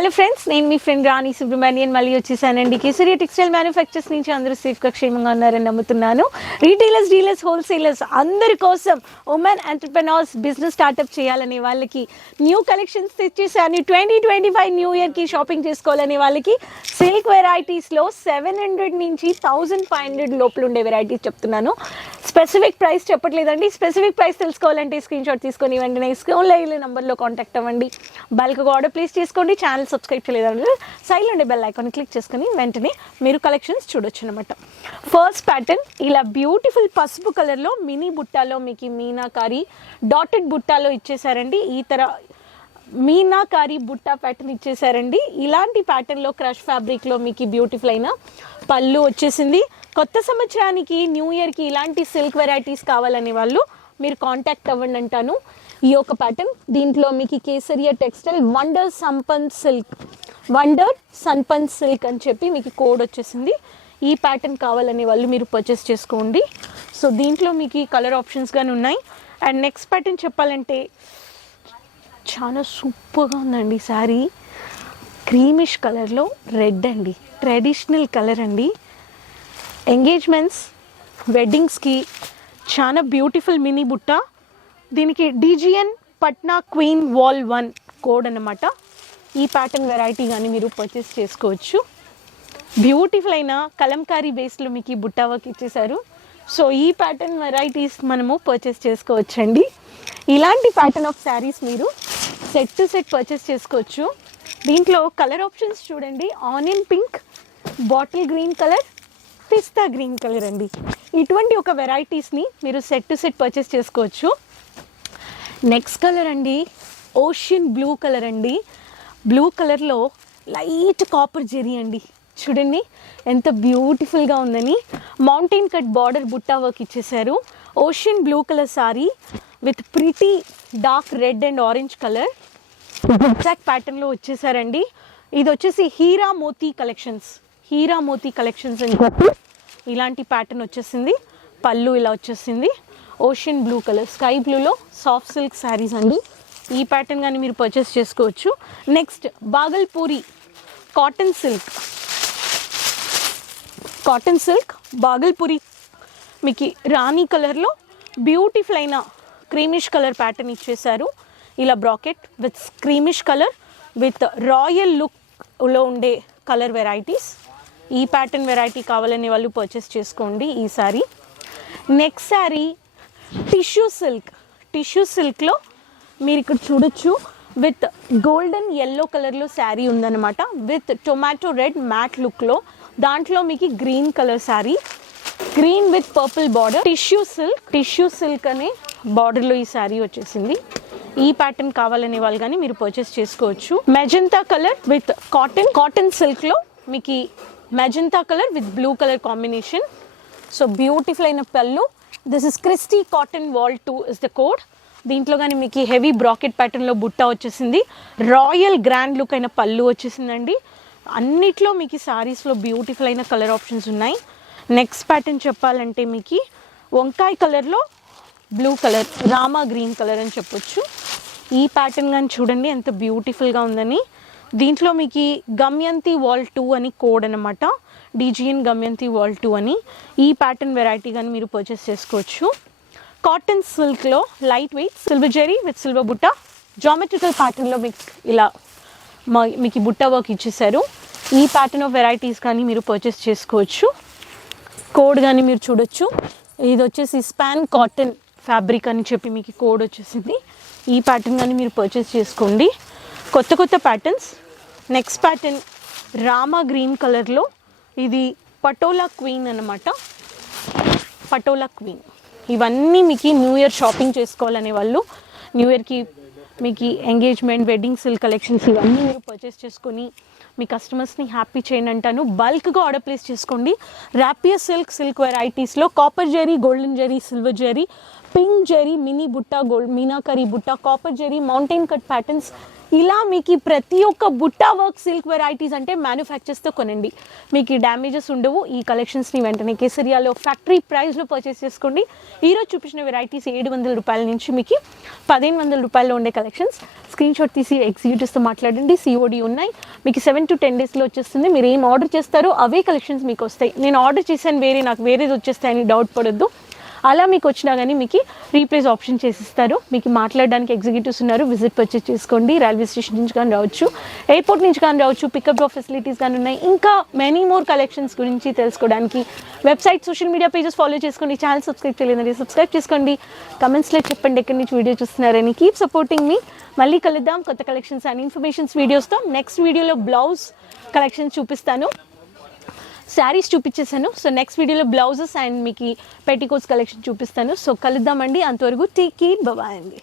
Hello friends, నేను మీ friend రాణి సుబ్రహ్మణ్యన్ మళ్ళీ వచ్చేసానండి. కేసరియా టెక్స్టైల్ మ్యానుఫ్యాక్చర్స్ నుంచి అందరూ సేఫ్గా క్షేమంగా ఉన్నారని నమ్ముతున్నాను. రీటైలర్స్, డీలర్స్, హోల్సేలర్స్ అందరి కోసం ఉమెన్ ఎంటర్ప్రెనర్స్ బిజినెస్ స్టార్ట్అప్ చేయాలనే వాళ్ళకి న్యూ కలెక్షన్స్ తెచ్చేసాను. 2025 న్యూ ఇయర్కి షాపింగ్ చేసుకోవాలనే వాళ్ళకి సిల్క్ వెరైటీస్లో 700 నుంచి 1500 లోపల ఉండే వెరైటీస్ చెప్తున్నాను. స్పెసిఫిక్ ప్రైస్ చెప్పట్లేదండి. స్పెసిఫిక్ ప్రైస్ తెలుసుకోవాలంటే స్క్రీన్ షాట్ తీసుకొని వెంటనే స్క్రీన్లో నెంబర్లో కాంటాక్ట్ అవ్వండి. బల్క్గా ఆర్డర్ ప్లేస్ చేసుకోండి. ఛానల్ సబ్స్క్రైబ్ చేయలేదంటే సైడ్లో ఉండే బెల్ ఐకాన్ క్లిక్ చేసుకుని వెంటనే మీరు కలెక్షన్స్ చూడొచ్చు అనమాట. ఫస్ట్ ప్యాటర్న్ ఇలా బ్యూటిఫుల్ పసుపు కలర్లో మినీ బుట్టాలో మీకు మీనాకారి డాటెడ్ బుట్టాలో ఇచ్చేసారండి. ఈ మీనాకారి బుట్టా ప్యాటర్న్ ఇచ్చేసారండి. ఇలాంటి ప్యాటర్న్లో క్రష్ ఫ్యాబ్రిక్లో మీకు బ్యూటిఫుల్ అయిన పళ్ళు వచ్చేసింది. కొత్త సంవత్సరానికి న్యూ ఇయర్కి ఇలాంటి సిల్క్ వెరైటీస్ కావాలనే వాళ్ళు మీరు కాంటాక్ట్ అవ్వండి అంటాను. ఈ ఒక ప్యాటర్న్ దీంట్లో మీకు కేసరియా టెక్స్టైల్ వండర్ సన్పన్ సిల్క్ అని చెప్పి మీకు కోడ్ వచ్చేసింది. ఈ ప్యాటర్న్ కావాలనే వాళ్ళు మీరు పర్చేస్ చేసుకోండి. సో దీంట్లో మీకు కలర్ ఆప్షన్స్ కానీ ఉన్నాయి. అండ్ నెక్స్ట్ ప్యాటర్న్ చెప్పాలంటే చాలా సూపర్గా ఉందండి. శారీ క్రీమిష్ కలర్లో రెడ్ అండి, ట్రెడిషనల్ కలర్ అండి. ఎంగేజ్మెంట్స్, వెడ్డింగ్స్కి చాలా బ్యూటిఫుల్ మినీ బుట్ట. దీనికి డిజిఎన్ పట్నా క్వీన్ వాల్ 1 కోడ్ అన్నమాట. ఈ ప్యాటర్న్ వెరైటీ కానీ మీరు పర్చేస్ చేసుకోవచ్చు. బ్యూటిఫుల్ అయిన కలంకారీ బేస్లో మీకు ఈ బుట్టా వర్క్ ఇచ్చేసారు. సో ఈ ప్యాటర్న్ వెరైటీస్ మనము పర్చేస్ చేసుకోవచ్చండి. ఇలాంటి ప్యాటర్న్ ఆఫ్ శారీస్ మీరు సెట్ టు సెట్ పర్చేస్ చేసుకోవచ్చు. దీంట్లో కలర్ ఆప్షన్స్ చూడండి. Onion pink, bottle green colour, pista green colour అండి. ఇటువంటి ఒక వెరైటీస్ని మీరు సెట్ టు సెట్ పర్చేస్ చేసుకోవచ్చు. నెక్స్ట్ కలర్ అండి ఓషియన్ బ్లూ కలర్ అండి. బ్లూ కలర్లో లైట్ కాపర్ జెరీ అండి. చూడండి ఎంత బ్యూటిఫుల్గా ఉందని. Mountain cut border butta work ఇచ్చేసారు. Ocean blue colour sari with pretty dark red and orange colour exact ప్యాటర్న్లో వచ్చేసారండి. ఇది వచ్చేసి హీరా మోతీ కలెక్షన్స్ అని చెప్పి ఇలాంటి ప్యాటర్న్ వచ్చేసింది. పళ్ళు ఇలా వచ్చేసింది. ఓషియన్ బ్లూ కలర్, స్కై బ్లూలో సాఫ్ట్ సిల్క్ శారీస్ అండి. ఈ ప్యాటర్న్ కానీ మీరు పర్చేస్ చేసుకోవచ్చు. Next Bhagalpuri cotton silk Bhagalpuri మీకు రాణి కలర్లో బ్యూటిఫుల్ అయిన క్రీమిష్ కలర్ ప్యాటర్న్ ఇచ్చేసారు. ఇలా bracket with creamish colour with royal లుక్లో ఉండే కలర్ వెరైటీస్. ఈ ప్యాటర్న్ వెరైటీ కావాలనే వాళ్ళు పర్చేస్ చేసుకోండి ఈ శారీ. నెక్స్ట్ శారీ టిష్యూ సిల్క్లో మీరు ఇక్కడ చూడొచ్చు. విత్ గోల్డెన్ ఎల్లో కలర్లో శారీ ఉందన్నమాట. విత్ టొమాటో రెడ్ మ్యాట్ లుక్లో. దాంట్లో మీకు green colour sari, green with purple border. Tissue silk అనే బార్డర్లో ఈ శారీ వచ్చేసింది. ఈ ప్యాటర్న్ కావాలనే వాళ్ళు కానీ మీరు పర్చేస్ చేసుకోవచ్చు. మెజంతా కలర్ విత్ కాటన్ సిల్క్లో మీకు magenta colour with blue colour combination. So beautiful అయిన పళ్ళు. This is Christy cotton wall 2 is the code. దీంట్లో కానీ మీకు హెవీ బ్రాకెట్ ప్యాటర్న్లో బుట్టా వచ్చేసింది. రాయల్ గ్రాండ్ లుక్ అయిన పళ్ళు వచ్చేసిందండి. అన్నిట్లో మీకు శారీస్లో బ్యూటిఫుల్ అయిన కలర్ ఆప్షన్స్ ఉన్నాయి. నెక్స్ట్ ప్యాటర్న్ చెప్పాలంటే మీకు వంకాయ కలర్లో blue colour, Rama green colour అని చెప్పొచ్చు. ఈ ప్యాటర్న్ కానీ చూడండి ఎంత బ్యూటిఫుల్గా ఉందని. దీంట్లో మీకు గమ్యంతి వాల్ 2 అని కోడ్ అనమాట. డిజిఎన్ గమ్యంతి వాల్ 2 అని. ఈ ప్యాటర్న్ వెరైటీ కానీ మీరు పర్చేస్ చేసుకోవచ్చు. కాటన్ సిల్క్లో light weight silver zari with silver butta geometrical ప్యాటర్న్లో మీకు ఇలా మీకు బుట్ట వర్క్ ఇచ్చేసారు. ఈ ప్యాటర్న్ ఆఫ్ వెరైటీస్ కానీ మీరు పర్చేస్ చేసుకోవచ్చు. కోడ్ కానీ మీరు చూడొచ్చు. ఇది వచ్చేసి స్పాన్ కాటన్ ఫ్యాబ్రిక్ అని చెప్పి మీకు కోడ్ వచ్చేసింది. ఈ ప్యాటర్న్ కానీ మీరు పర్చేస్ చేసుకోండి. కొత్త patterns. Next pattern Rama green కలర్లో ఇది పటోలా క్వీన్ అన్నమాట. పటోలా క్వీన్ ఇవన్నీ మీకు న్యూ ఇయర్ షాపింగ్ చేసుకోవాలనే వాళ్ళు న్యూ ఇయర్కి మీకు ఎంగేజ్మెంట్, వెడ్డింగ్ సిల్క్ కలెక్షన్స్ ఇవన్నీ మీరు పర్చేస్ చేసుకొని మీ కస్టమర్స్ని హ్యాపీ చేయండి అంటాను. బల్క్గా ఆర్డర్ ప్లేస్ చేసుకోండి. ర్యాపియర్ సిల్క్ వెరైటీస్లో copper zari, golden zari, silver zari, pink zari, mini butta, meenakari butta, copper zari, mountain cut patterns ఇలా మీకు ప్రతి ఒక్క బుట్టా వర్క్ సిల్క్ వెరైటీస్ అంటే మ్యానుఫ్యాక్చర్స్తో కొనండి, మీకు డ్యామేజెస్ ఉండవు. ఈ కలెక్షన్స్ని వెంటనే కేసరియాలో ఫ్యాక్టరీ ప్రైస్లో పర్చేస్ చేసుకోండి. ఈరోజు చూపించిన వెరైటీస్ 700 రూపాయల నుంచి మీకు 1500 రూపాయల్లో ఉండే కలెక్షన్స్. స్క్రీన్ షాట్ తీసి ఎగ్జిక్యూటివ్స్తో మాట్లాడండి. COD ఉన్నాయి, మీకు 7 to 10 డేస్లో వచ్చేస్తుంది. మీరు ఏం ఆర్డర్ చేస్తారో అవే కలెక్షన్స్ మీకు వస్తాయి. నేను ఆర్డర్ చేశాను వేరే, నాకు వేరేది వచ్చేస్తాయని డౌట్ పడొద్దు. అలా మీకు వచ్చినా కానీ మీకు రీప్లేస్ ఆప్షన్ చేసిస్తారు. మీకు మాట్లాడడానికి ఎగ్జిక్యూటివ్స్ ఉన్నారు, విజిట్ పర్చేస్ చేసుకోండి. రైల్వే స్టేషన్ నుంచి కానీ రావచ్చు, ఎయిర్పోర్ట్ నుంచి కానీ రావచ్చు, పికప్ డ్రాప్ ఫెసిలిటీస్ కానీ ఉన్నాయి. ఇంకా మెనీ మోర్ కలెక్షన్స్ గురించి తెలుసుకోవడానికి website, social media pages follow చేసుకోండి. ఛానల్ సబ్స్క్రైబ్ చేయలేదండి, సబ్స్క్రైబ్ చేసుకోండి. కమెంట్స్లో చెప్పండి ఎక్కడి నుంచి వీడియో చూస్తున్నారని. కీప్ సపోర్టింగ్ మీ. మళ్ళీ కలుద్దాం కొత్త కలెక్షన్స్ అండ్ ఇన్ఫర్మేషన్స్ వీడియోస్తో. నెక్స్ట్ వీడియోలో బ్లౌజ్ కలెక్షన్స్ చూపిస్తాను, శారీస్ చూపించేసాను. సో నెక్స్ట్ వీడియోలో బ్లౌజెస్ అండ్ మీకు పెట్టికోట్స్ కలెక్షన్ చూపిస్తాను. సో కలుద్దామండి, అంతవరకు టేక్ కేర్, బాయ్ అండి.